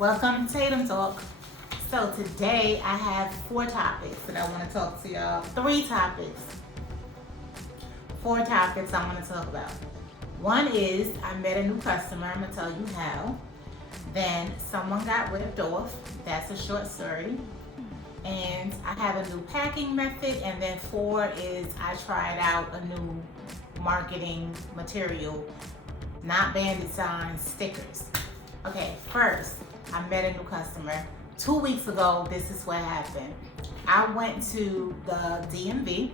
Welcome to Tatum Talk. So today I have 4 topics that I want to talk to y'all. 3 topics. 4 topics I want to talk about. One is I met a new customer. I'm going to tell you how. Then someone got ripped off. That's a short story. And I have a new packing method. And then 4 is I tried out a new marketing material, not bandit signs, stickers. Okay, first, I met a new customer. 2 weeks ago, this is what happened. I went to the DMV,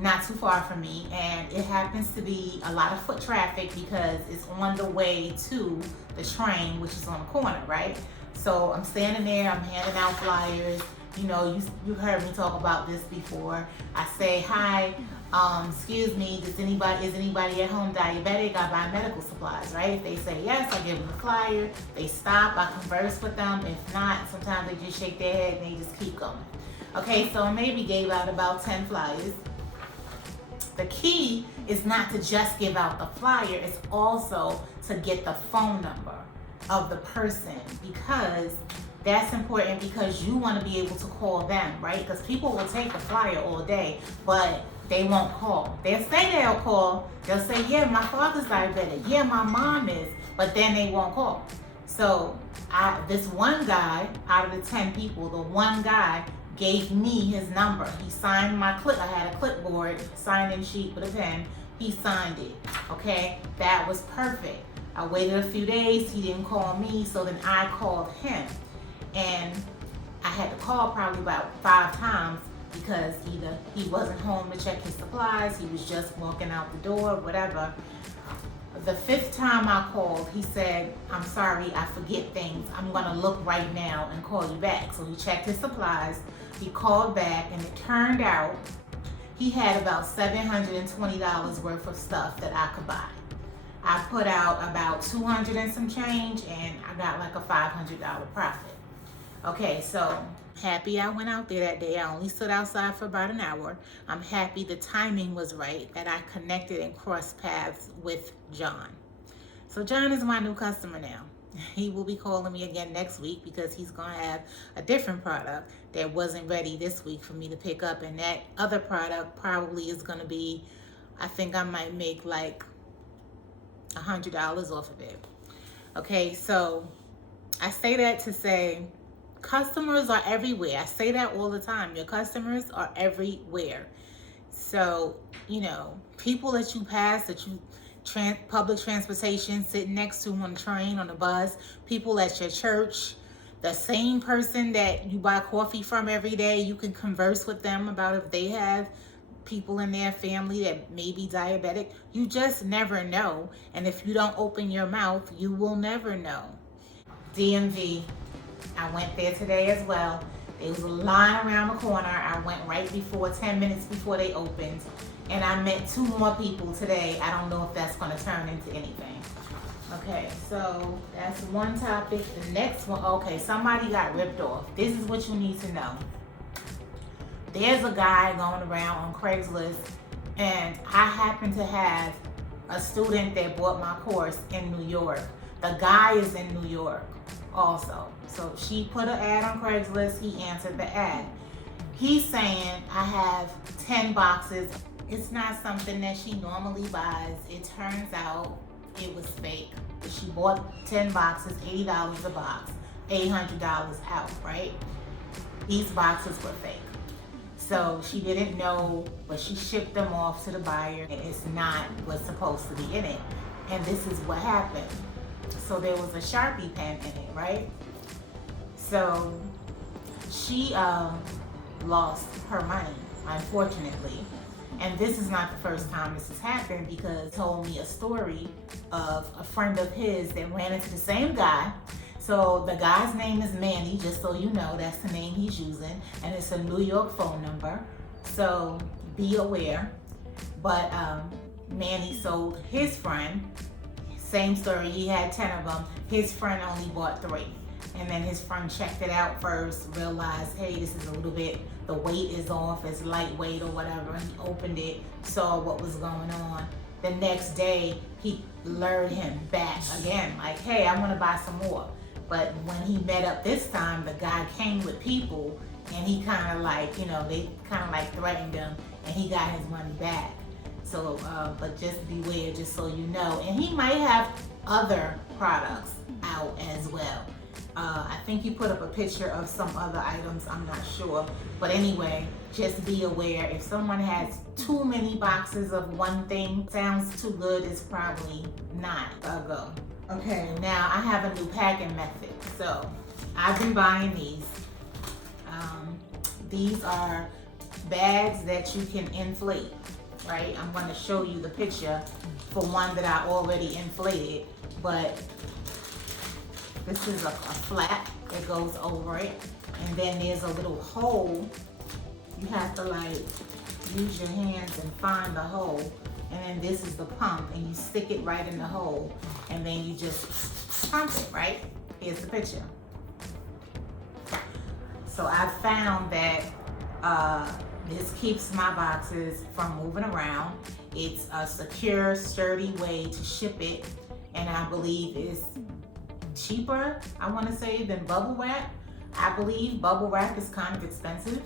not too far from me, and it happens to be a lot of foot traffic because it's on the way to the train, which is on the corner, right? So I'm standing there, I'm handing out flyers. You know, you heard me talk about this before. I say, hi, excuse me, is anybody at home diabetic? I buy medical supplies, right? If they say yes, I give them a flyer. They stop, I converse with them. If not, sometimes they just shake their head and they just keep going. Okay, so I maybe gave out about 10 flyers. The key is not to just give out the flyer, it's also to get the phone number of the person, because that's important, because you want to be able to call them, right? Because people will take the flyer all day, but they won't call. They'll say they'll call. They'll say, yeah, my father's diabetic. Yeah, my mom is. But then they won't call. So this one guy, out of the 10 people, the one guy gave me his number. He signed my clip. I had a clipboard, sign-in sheet with a pen. He signed it. Okay, that was perfect. I waited a few days. He didn't call me, so then I called him. And I had to call probably about 5 times because either he wasn't home to check his supplies, he was just walking out the door, whatever. The 5th time I called, he said, I'm sorry, I forget things. I'm gonna look right now and call you back. So he checked his supplies, he called back, and it turned out he had about $720 worth of stuff that I could buy. I put out about 200 and some change, and I got like a $500 profit. Okay, so happy I went out there that day. I only stood outside for about an hour. I'm happy the timing was right, that I connected and crossed paths with John. So John is my new customer now. He will be calling me again next week because he's going to have a different product that wasn't ready this week for me to pick up. And that other product probably is going to be, I think I might make like $100 off of it. Okay, so I say that to say, customers are everywhere. I say that all the time. Your customers are everywhere. So, you know, people that you pass, that you public transportation, sitting next to on a train, on a bus, people at your church, the same person that you buy coffee from every day, you can converse with them about if they have people in their family that may be diabetic. You just never know. And if you don't open your mouth, you will never know. DMV. I went there today as well. There was a line around the corner. I went right before, 10 minutes before they opened. And I met 2 more people today. I don't know if that's going to turn into anything. Okay, so that's one topic. The next one, okay, somebody got ripped off. This is what you need to know. There's a guy going around on Craigslist, and I happen to have a student that bought my course in New York. The guy is in New York also. So she put an ad on Craigslist, he answered the ad. He's saying, I have 10 boxes. It's not something that she normally buys. It turns out it was fake. She bought 10 boxes, $80 a box, $800 out, right? These boxes were fake. So she didn't know, but she shipped them off to the buyer, and it's not what's supposed to be in it. And this is what happened. So there was a Sharpie pen in it, right? So she lost her money, unfortunately. And this is not the first time this has happened, because he told me a story of a friend of his that ran into the same guy. So the guy's name is Manny, just so you know, that's the name he's using. And it's a New York phone number, so be aware. But Manny sold his friend, same story, he had 10 of them. His friend only bought 3. And then his friend checked it out first, realized, hey, this is a little bit, the weight is off, it's lightweight or whatever. He opened it, saw what was going on. The next day, he lured him back again, like, hey, I want to buy some more. But when he met up this time, the guy came with people, and he kind of like, they kind of like threatened him, and he got his money back. So, but just beware, just so you know. And he might have other products out as well. I think you put up a picture of some other items, I'm not sure. But anyway, just be aware, if someone has too many boxes of one thing, sounds too good, it's probably not a go. Okay, now I have a new packing method. So I've been buying these. These are bags that you can inflate, right? I'm going to show you the picture for one that I already inflated, but this is a flap that goes over it, and then there's a little hole. You have to like use your hands and find the hole, and then this is the pump, and you stick it right in the hole, and then you just pump it, right? Here's the picture. So I found that this keeps my boxes from moving around. It's a secure, sturdy way to ship it, and I believe it's cheaper, I want to say, than bubble wrap. I believe bubble wrap is kind of expensive.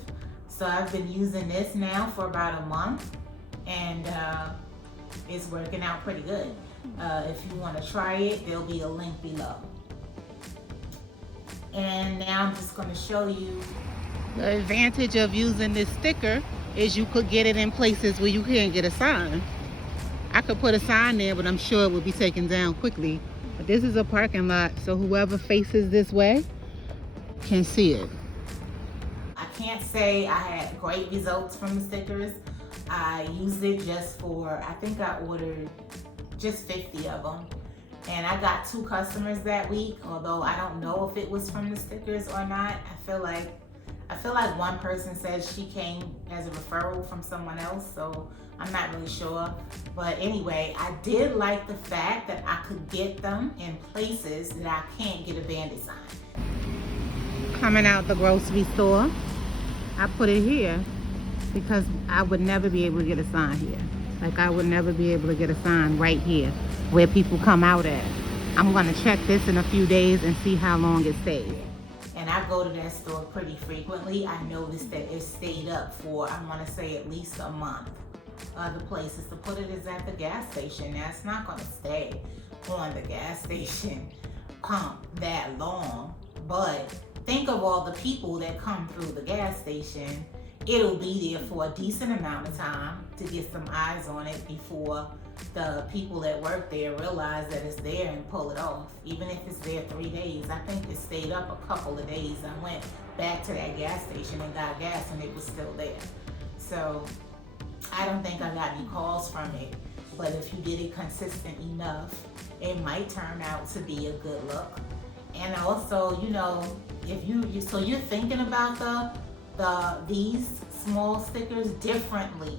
So I've been using this now for about a month, and it's working out pretty good. If you want to try it, there'll be a link below. And now I'm just going to show you the advantage of using this sticker is you could get it in places where you can't get a sign. I could put a sign there, but I'm sure it would be taken down quickly. But this is a parking lot, so whoever faces this way can see it. I can't say I had great results from the stickers. I used it just for, I think I ordered just 50 of them. And I got 2 customers that week, although I don't know if it was from the stickers or not. I feel like one person said she came as a referral from someone else, so I'm not really sure. But anyway, I did like the fact that I could get them in places that I can't get a bandit sign. Coming out the grocery store, I put it here because I would never be able to get a sign here. Like I would never be able to get a sign right here where people come out at. I'm gonna check this in a few days and see how long it stays. And I go to that store pretty frequently. I noticed that it stayed up for, I wanna say, at least a month. Other places to put it is at the gas station. Now it's not gonna stay on the gas station pump that long, but think of all the people that come through the gas station. It'll be there for a decent amount of time to get some eyes on it before the people that work there realize that it's there and pull it off. Even if it's there 3 days, I think it stayed up a couple of days. I went back to that gas station and got gas and it was still there. So I don't think I got any calls from it, but if you did it consistent enough, it might turn out to be a good look. And also, if you're thinking about these small stickers differently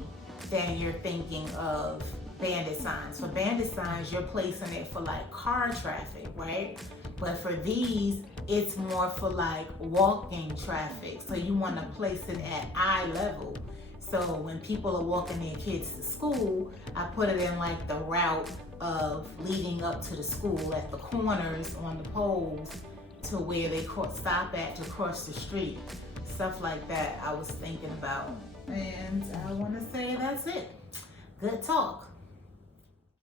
than you're thinking of bandit signs. For bandit signs, you're placing it for like car traffic, right? But for these, it's more for like walking traffic. So you want to place it at eye level. So when people are walking their kids to school, I put it in like the route of leading up to the school at the corners on the poles to where they stop at to cross the street. Stuff like that I was thinking about. And I want to say that's it. Good talk.